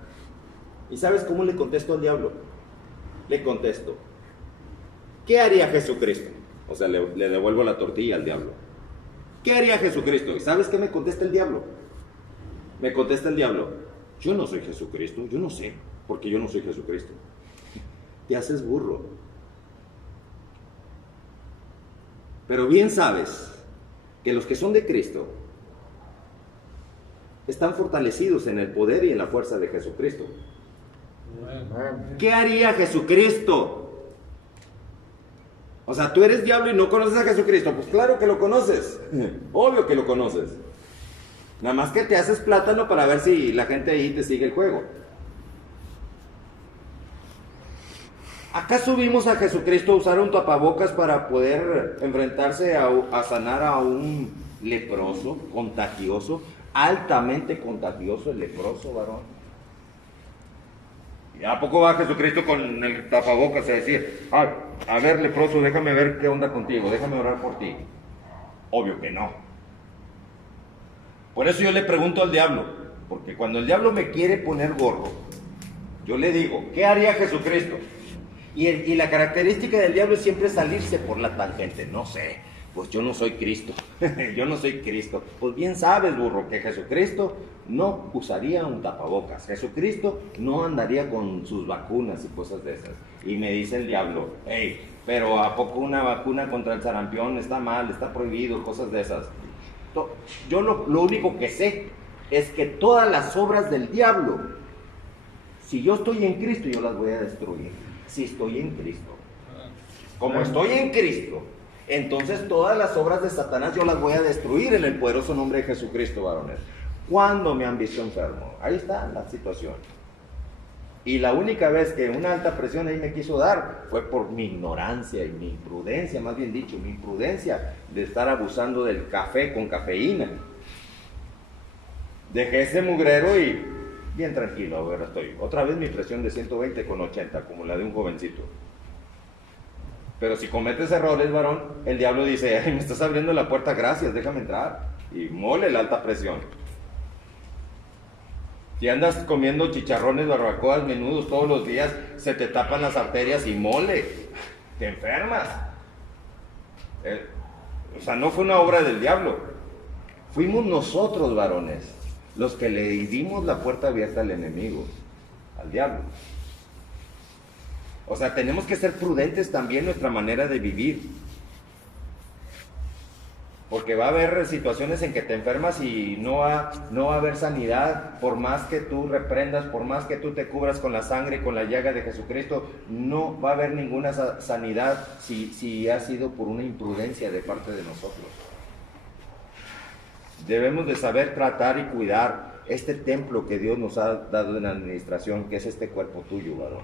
¿Y sabes cómo le contesto al diablo? Le contesto, ¿qué haría Jesucristo? O sea, le devuelvo la tortilla al diablo. ¿Qué haría Jesucristo? ¿Y sabes qué me contesta el diablo? Me contesta el diablo, yo no soy Jesucristo, yo no sé, porque yo no soy Jesucristo. Te haces burro. Pero bien sabes que los que son de Cristo están fortalecidos en el poder y en la fuerza de Jesucristo. ¿Qué haría Jesucristo? O sea, tú eres diablo y no conoces a Jesucristo. Pues claro que lo conoces, obvio que lo conoces. Nada más que te haces plátano para ver si la gente ahí te sigue el juego. ¿Acaso vimos a Jesucristo usar un tapabocas para poder enfrentarse a sanar a un leproso, contagioso, altamente contagioso el leproso, varón? ¿Y a poco va Jesucristo con el tapabocas a decir, a ver leproso, déjame ver qué onda contigo, déjame orar por ti? Obvio que no. Por eso yo le pregunto al diablo, porque cuando el diablo me quiere poner gordo, Yo le digo, ¿qué haría Jesucristo? Y la característica del diablo es siempre salirse por la tangente. No sé, pues yo no soy Cristo. Yo no soy Cristo. Pues bien sabes, burro, que Jesucristo no usaría un tapabocas. Jesucristo no andaría con sus vacunas y cosas de esas. Y me dice el diablo, hey, pero ¿a poco una vacuna contra el sarampión está mal, está prohibido, cosas de esas? Yo lo único que sé es que todas las obras del diablo, si yo estoy en Cristo, yo las voy a destruir. Si estoy en Cristo. Como estoy en Cristo, entonces todas las obras de Satanás yo las voy a destruir en el poderoso nombre de Jesucristo, varones. ¿Cuándo me han visto enfermo? Ahí está la situación. Y la única vez que una alta presión ahí me quiso dar fue por mi ignorancia y mi imprudencia, más bien dicho, mi imprudencia de estar abusando del café con cafeína. Dejé ese mugrero y bien tranquilo, ahora estoy. Otra vez mi presión de 120/80, como la de un jovencito. Pero si cometes errores, varón, el diablo dice, ay, me estás abriendo la puerta, gracias, déjame entrar. Y mole la alta presión. Si andas comiendo chicharrones, barbacoas, menudos todos los días, se te tapan las arterias y mole, te enfermas. O sea, no fue una obra del diablo. Fuimos nosotros, varones, los que le dimos la puerta abierta al enemigo, al diablo. O sea, tenemos que ser prudentes también en nuestra manera de vivir. Porque va a haber situaciones en que te enfermas y no va a haber sanidad, por más que tú reprendas, por más que tú te cubras con la sangre, con la llaga de Jesucristo, no va a haber ninguna sanidad si ha sido por una imprudencia de parte de nosotros. Debemos de saber tratar y cuidar este templo que Dios nos ha dado en administración, que es este cuerpo tuyo, varón.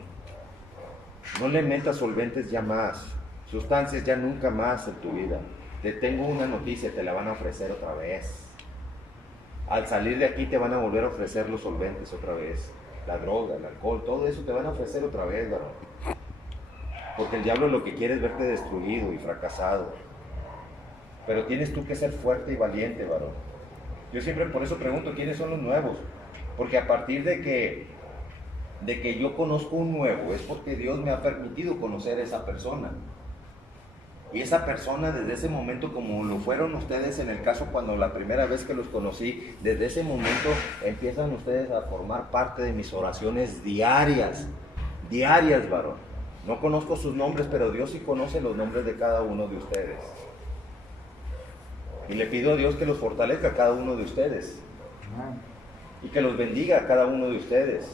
No le metas solventes ya más, sustancias ya nunca más en tu vida. Te tengo una noticia, te la van a ofrecer otra vez. Al salir de aquí te van a volver a ofrecer los solventes otra vez. La droga, el alcohol, todo eso te van a ofrecer otra vez, varón. Porque el diablo lo que quiere es verte destruido y fracasado. Pero tienes tú que ser fuerte y valiente, varón. Yo siempre por eso pregunto, ¿quiénes son los nuevos? Porque a partir de que yo conozco un nuevo, es porque Dios me ha permitido conocer a esa persona. Y esa persona desde ese momento, como lo fueron ustedes en el caso cuando la primera vez que los conocí, desde ese momento empiezan ustedes a formar parte de mis oraciones diarias, varón. No conozco sus nombres, pero Dios sí conoce los nombres de cada uno de ustedes. Y le pido a Dios que los fortalezca a cada uno de ustedes. Y que los bendiga a cada uno de ustedes.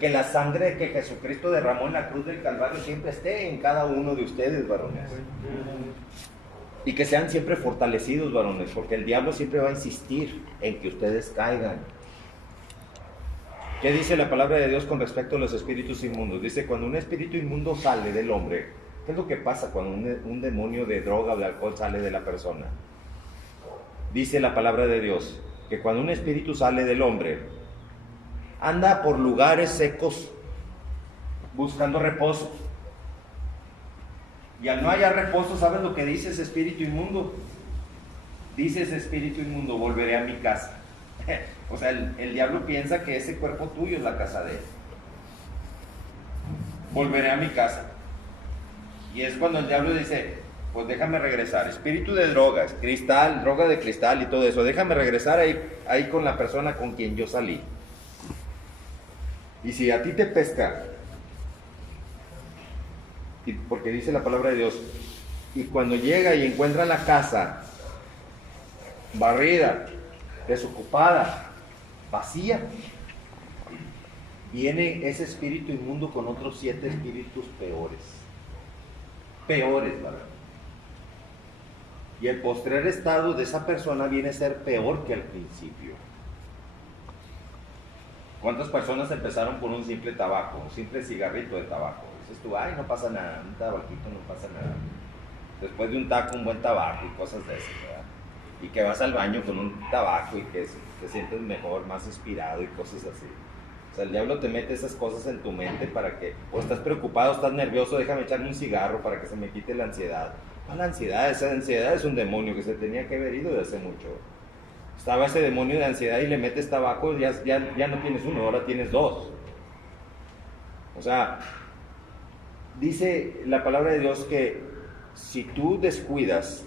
Que la sangre que Jesucristo derramó en la cruz del Calvario siempre esté en cada uno de ustedes, varones. Y que sean siempre fortalecidos, varones, porque el diablo siempre va a insistir en que ustedes caigan. ¿Qué dice la palabra de Dios con respecto a los espíritus inmundos? Dice, cuando un espíritu inmundo sale del hombre, ¿qué es lo que pasa cuando un demonio de droga o de alcohol sale de la persona? Dice la palabra de Dios, que cuando un espíritu sale del hombre, anda por lugares secos buscando reposo. Y al no hallar reposo, ¿sabes lo que dice ese espíritu inmundo? Dice ese espíritu inmundo, volveré a mi casa. O sea, el diablo piensa que ese cuerpo tuyo es la casa de él. Volveré a mi casa. Y es cuando el diablo dice, pues déjame regresar. Espíritu de drogas, cristal, droga de cristal y todo eso. Déjame regresar ahí con la persona con quien yo salí. Y si a ti te pesca, porque dice la palabra de Dios, y cuando llega y encuentra la casa barrida, desocupada, vacía, viene ese espíritu inmundo con otros 7 espíritus peores, ¿verdad? Y el postrer estado de esa persona viene a ser peor que al principio. ¿Cuántas personas empezaron por un simple tabaco, un simple cigarrito de tabaco? Dices tú, ay, no pasa nada, un tabaquito no pasa nada. Después de un taco, un buen tabaco y cosas de esas, ¿verdad? Y que vas al baño con un tabaco y que te sientes mejor, más inspirado y cosas así. O sea, el diablo te mete esas cosas en tu mente para que, o estás preocupado, estás nervioso, déjame echarme un cigarro para que se me quite la ansiedad. No, la ansiedad, esa ansiedad es un demonio que se tenía que haber ido de hace mucho. Estaba ese demonio de ansiedad y le metes tabaco, ya no tienes uno, ahora tienes 2. O sea, dice la palabra de Dios que si tú descuidas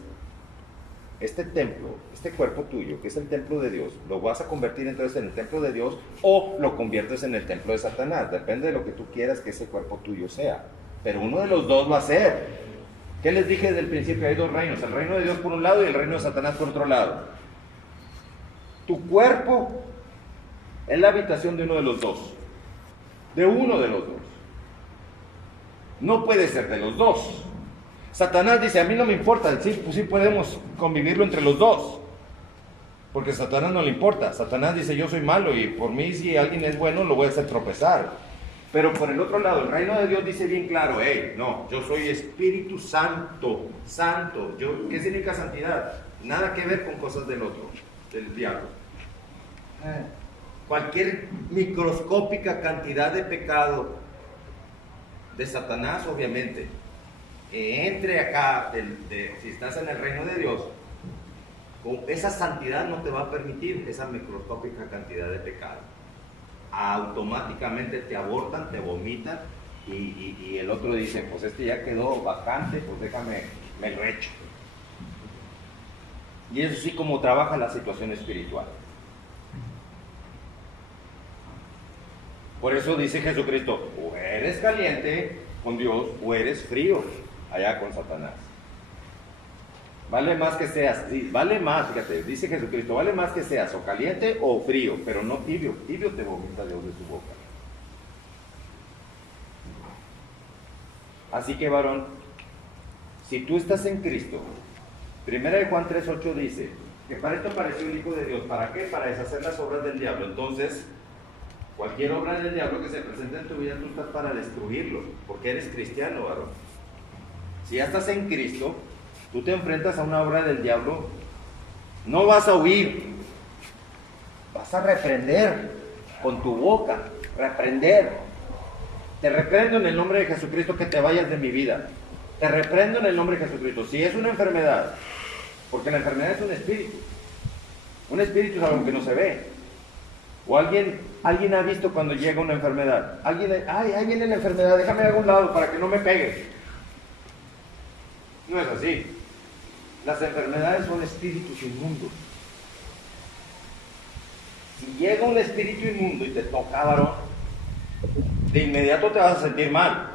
este templo, este cuerpo tuyo, que es el templo de Dios, lo vas a convertir entonces en el templo de Dios o lo conviertes en el templo de Satanás. Depende de lo que tú quieras que ese cuerpo tuyo sea. Pero uno de los dos va a ser. ¿Qué les dije desde el principio? Hay dos reinos, el reino de Dios por un lado y el reino de Satanás por otro lado. Tu cuerpo es la habitación de uno de los dos. De uno de los dos. No puede ser de los dos. Satanás dice, a mí no me importa, sí, pues sí podemos convivirlo entre los dos. Porque a Satanás no le importa. Satanás dice, yo soy malo y por mí si alguien es bueno lo voy a hacer tropezar. Pero por el otro lado, el reino de Dios dice bien claro, no, yo soy Espíritu Santo, santo. ¿Qué significa santidad? Nada que ver con cosas del otro, del diablo. Cualquier microscópica cantidad de pecado de Satanás, obviamente, entre acá, si estás en el reino de Dios, con esa santidad no te va a permitir esa microscópica cantidad de pecado. Automáticamente te abortan, te vomitan y el otro dice, pues este ya quedó vacante, pues déjame, me lo echo. Y eso sí como trabaja la situación espiritual. Por eso dice Jesucristo, o eres caliente con Dios o eres frío allá con Satanás. Vale más que seas, sí, vale más, fíjate, dice Jesucristo, vale más que seas o caliente o frío, pero no tibio. Tibio te vomita Dios de su boca. Así que varón, si tú estás en Cristo, 1 Juan 3:8 dice que para esto apareció el Hijo de Dios. ¿Para qué? Para deshacer las obras del diablo. Entonces, cualquier obra del diablo que se presente en tu vida, tú estás para destruirlo, porque eres cristiano, varón. Si ya estás en Cristo, tú te enfrentas a una obra del diablo, no vas a huir, vas a reprender con tu boca, reprender. Te reprendo en el nombre de Jesucristo que te vayas de mi vida. Te reprendo en el nombre de Jesucristo. Si es una enfermedad, porque la enfermedad es un espíritu es algo que no se ve. O alguien ha visto cuando llega una enfermedad. Ahí viene la enfermedad, déjame a un lado para que no me pegue. No es así. Las enfermedades son espíritus inmundos. Si llega un espíritu inmundo y te toca, varón, de inmediato te vas a sentir mal.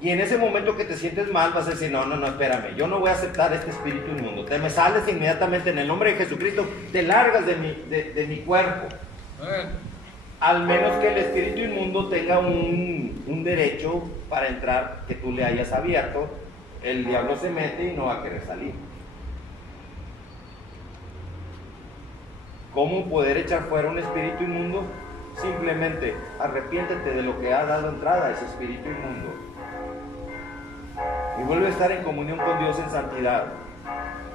Y en ese momento que te sientes mal vas a decir, no, espérame, yo no voy a aceptar este espíritu inmundo. Te me sales inmediatamente en el nombre de Jesucristo, te largas de mi cuerpo. Al menos que el espíritu inmundo tenga un derecho para entrar, que tú le hayas abierto, el diablo se mete y no va a querer salir. ¿Cómo poder echar fuera un espíritu inmundo? Simplemente arrepiéntete de lo que ha dado entrada a ese espíritu inmundo y vuelve a estar en comunión con Dios en santidad.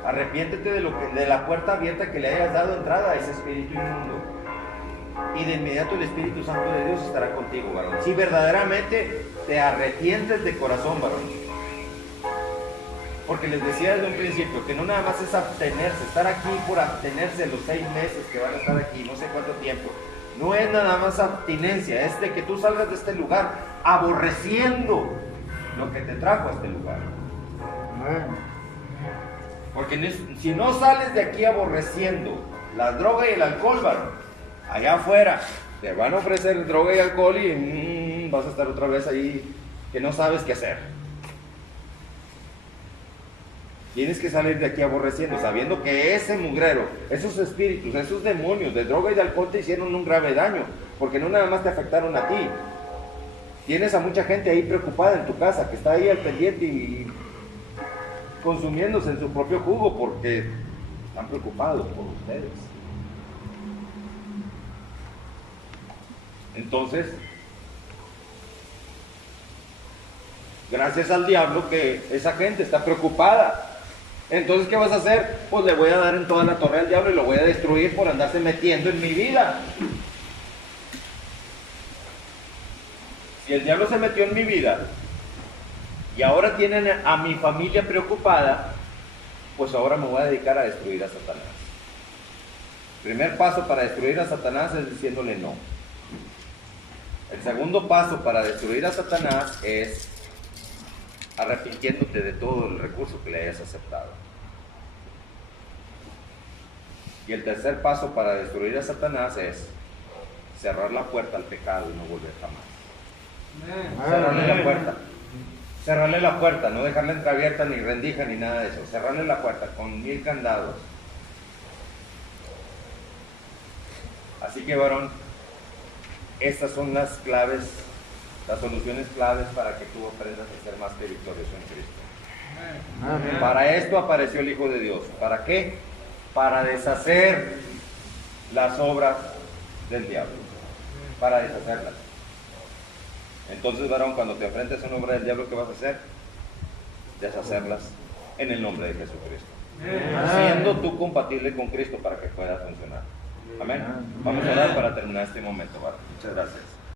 Arrepiéntete de la puerta abierta que le hayas dado entrada a ese espíritu inmundo, y de inmediato el Espíritu Santo de Dios estará contigo, varón. Si verdaderamente te arrepientes de corazón, varón. Porque les decía desde un principio que no nada más es abstenerse, estar aquí por abstenerse los 6 meses que van a estar aquí, no sé cuánto tiempo. No es nada más abstinencia, es de que tú salgas de este lugar aborreciendo lo que te trajo a este lugar. Porque si no sales de aquí aborreciendo la droga y el alcohol, varón, allá afuera te van a ofrecer droga y alcohol y vas a estar otra vez ahí que no sabes qué hacer. Tienes que salir de aquí aborreciendo, sabiendo que ese mugrero, esos espíritus, esos demonios de droga y de alcohol te hicieron un grave daño, porque no nada más te afectaron a ti. Tienes a mucha gente ahí preocupada en tu casa, que está ahí al pendiente y consumiéndose en su propio jugo porque están preocupados por ustedes. Entonces, gracias al diablo que esa gente está preocupada. Entonces, ¿qué vas a hacer? Pues le voy a dar en toda la torre al diablo y lo voy a destruir por andarse metiendo en mi vida. Si el diablo se metió en mi vida y ahora tienen a mi familia preocupada, pues ahora me voy a dedicar a destruir a Satanás. El primer paso para destruir a Satanás es diciéndole no. El segundo paso para destruir a Satanás es arrepintiéndote de todo el recurso que le hayas aceptado. Y el tercer paso para destruir a Satanás es cerrar la puerta al pecado y no volver jamás. Cerrarle la puerta. Cerrarle la puerta, no dejarla entreabierta ni rendija ni nada de eso. Cerrarle la puerta con 1000 candados. Así que, varón, estas son las claves, las soluciones claves para que tú aprendas a ser más que victorioso en Cristo. Amén. Para esto apareció el Hijo de Dios. ¿Para qué? Para deshacer las obras del diablo. Para deshacerlas. Entonces, varón, cuando te enfrentes a una obra del diablo, ¿qué vas a hacer? Deshacerlas en el nombre de Jesucristo. Siendo tú compatible con Cristo para que pueda funcionar. Amén. Vamos a orar para terminar este momento, ¿vale? Muchas gracias.